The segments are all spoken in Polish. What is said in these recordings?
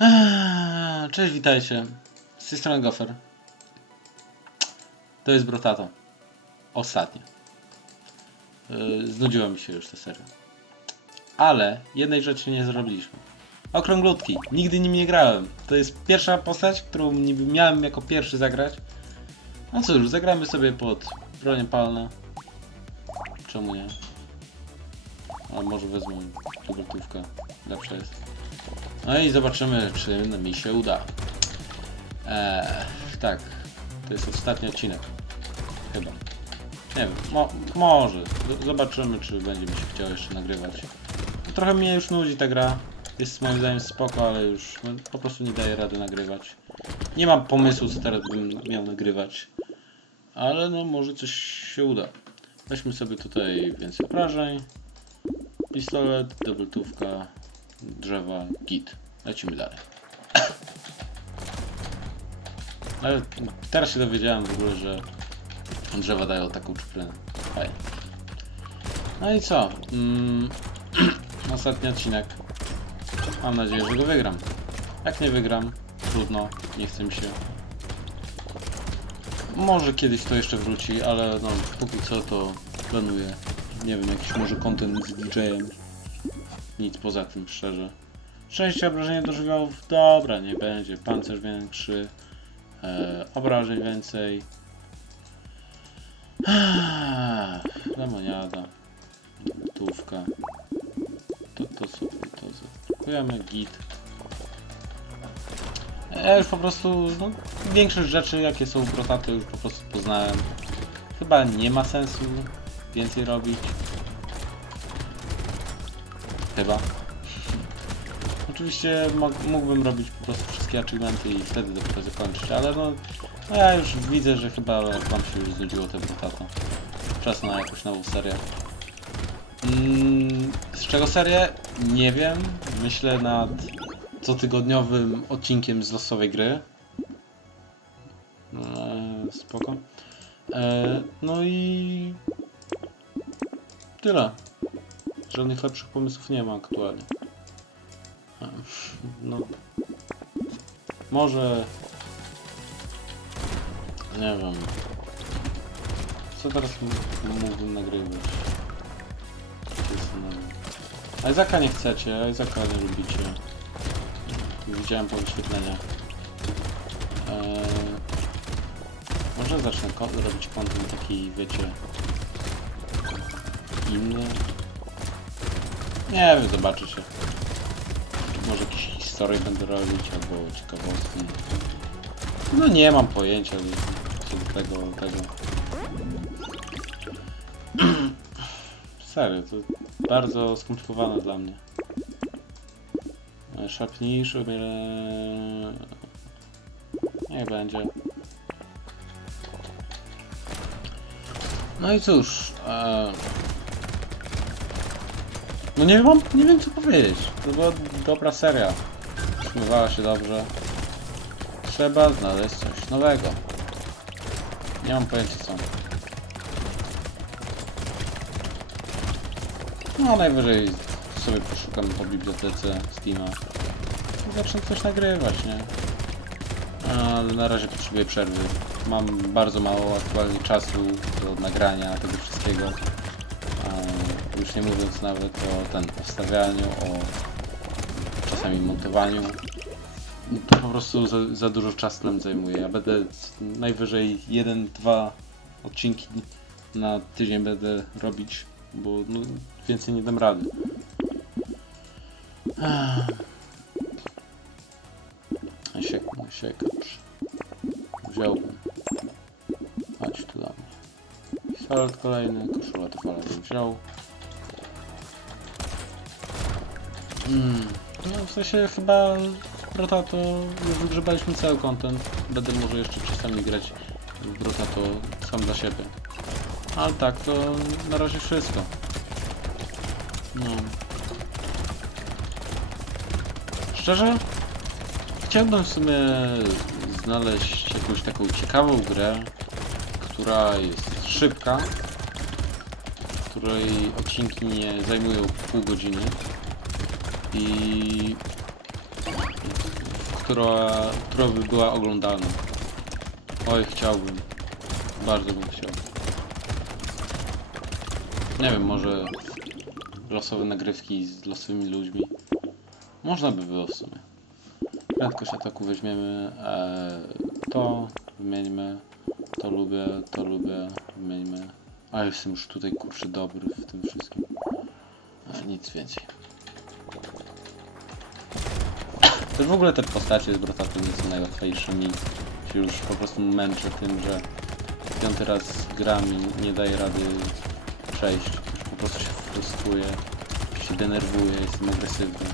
Eee, Cześć, witajcie. Z tej strony Gofer. To jest Brotato. Ostatnie. Yy, Znudziła mi się już ta seria. Ale jednej rzeczy nie zrobiliśmy. Okrąglutki. Nigdy nim nie grałem. To jest pierwsza postać, którą niby miałem jako pierwszy zagrać. No cóż, zagramy sobie pod bronie palne. Czemu nie? A może wezmę dubeltówkę. Lepsza jest. No i zobaczymy, czy mi się uda. Eee, tak, to jest ostatni odcinek. Chyba. Nie wiem, mo może. Z- Zobaczymy, czy będzie mi się chciało jeszcze nagrywać. Trochę mnie już nudzi ta gra. Jest moim zdaniem spoko, ale już no, po prostu nie daję rady nagrywać. Nie mam pomysłu, co teraz bym miał nagrywać. Ale no, może coś się uda. Weźmy sobie tutaj więcej obrażeń. Pistolet, dubeltówka, drzewa, git. Lecimy dalej. Ale teraz się dowiedziałem w ogóle, że drzewa dają taką czuprynę. Fajnie. No i co? Mm, ostatni odcinek. Mam nadzieję, że go wygram. Jak nie wygram, trudno, nie chce mi się. Może kiedyś to jeszcze wróci, ale no póki co to planuję. Nie wiem, jakiś może content z DJ-em. Nic poza tym, szczerze. Szczęście obrażenia do żywiołów, dobra, nie będzie. Pancerz większy, e, obrażeń więcej. Lemoniada, tówka. To, to sobie, to zatkujemy, git. Już po prostu, no, większość rzeczy jakie są w Brotato już po prostu poznałem. Chyba nie ma sensu więcej robić. Chyba. Oczywiście mógłbym robić po prostu wszystkie achievementy i wtedy dopiero zakończyć, ale no, no ja już widzę, że chyba wam się już znudziło te Brotato. Czas na jakąś nową serię. Mm, z czego serię? Nie wiem. Myślę nad cotygodniowym odcinkiem z losowej gry. Eee, spoko. Eee, no i tyle. Żadnych lepszych pomysłów nie ma aktualnie. No. Może. Nie wiem. Co teraz mógłbym nagrywać? Izaka nie chcecie, Izaka nie lubicie. Widziałem po wyświetleniach. Eee, może zacznę robić content taki, wiecie, inny. Nie wiem, zobaczycie. Może jakieś historie będę robić, albo ciekawostki. No nie mam pojęcia co do tego, tego. Serio, to bardzo skomplikowane dla mnie. E, Szarpnijszy, eee... Niech będzie. No i cóż, e... no nie mam, nie wiem co powiedzieć. To była dobra seria. Śmiewała się dobrze. Trzeba znaleźć coś nowego. Nie mam pojęcia co. No najwyżej sobie poszukam po bibliotece Steama. Zacznę coś nagrywać, nie? Ale na razie potrzebuję przerwy. Mam bardzo mało aktualnie czasu do nagrania tego wszystkiego. Już nie mówiąc nawet o ten o o czasami montowaniu. To po prostu za, za dużo czasu nam zajmuje. Ja będę najwyżej jeden, dwa odcinki na tydzień będę robić, bo no, więcej nie dam rady. Siek, siekacz. Wziąłbym. Chodź tu do mnie. Pistolet kolejny, koszula to wziął. Mm. No w sensie chyba Brotato już wygrzebaliśmy cały content. Będę może jeszcze czasami grać w Brotato sam dla siebie. Ale tak, to na razie wszystko. No. Szczerze? Chciałbym w sumie znaleźć jakąś taką ciekawą grę, która jest szybka, której odcinki nie zajmują pół godziny i która, która by była oglądalna. Oj, chciałbym. Bardzo bym chciał. Nie wiem, może losowe nagrywki z losowymi ludźmi. Można by było w sumie. Prędkość ataku weźmiemy. E, to wymieńmy. To lubię, to lubię. Wymieńmy. A jestem już tutaj kurczę dobry w tym wszystkim. E, nic więcej. Też w ogóle te postacie z Brotatu nie są najłatwiejsze. Mi się już po prostu męczę tym, że piąty raz gram i nie daję rady przejść. Już po prostu się frustruję, się denerwuję, jestem agresywny.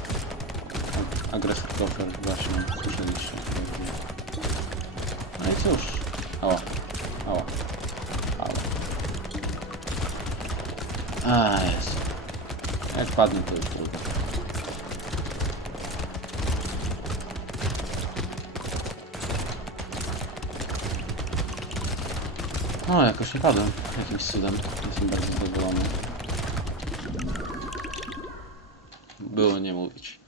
Ag- Agresor Clocker, właśnie, słyszeliście. No i cóż. Ała. Ała. Ała. A, jest. Jak padnie to już trudno. O, jakoś nie padłem. Jakimś cudem. Jestem bardzo zadowolony. Było nie mówić.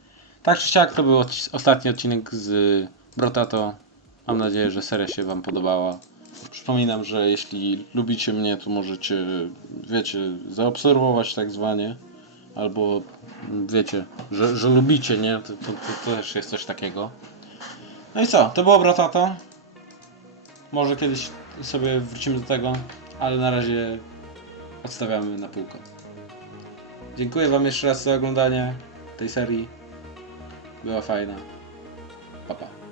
Tak czy siak, to był ostatni odcinek z Brotato. Mam nadzieję, że seria się Wam podobała. Przypominam, że jeśli lubicie mnie, to możecie, wiecie, zaobserwować tak zwanie. Albo wiecie, że, że lubicie, nie? To, to, to też jest coś takiego. No i co? To było Brotato. Może kiedyś sobie wrócimy do tego, ale na razie odstawiamy na półkę. Dziękuję Wam jeszcze raz za oglądanie tej serii. Była fajna. Pa, pa.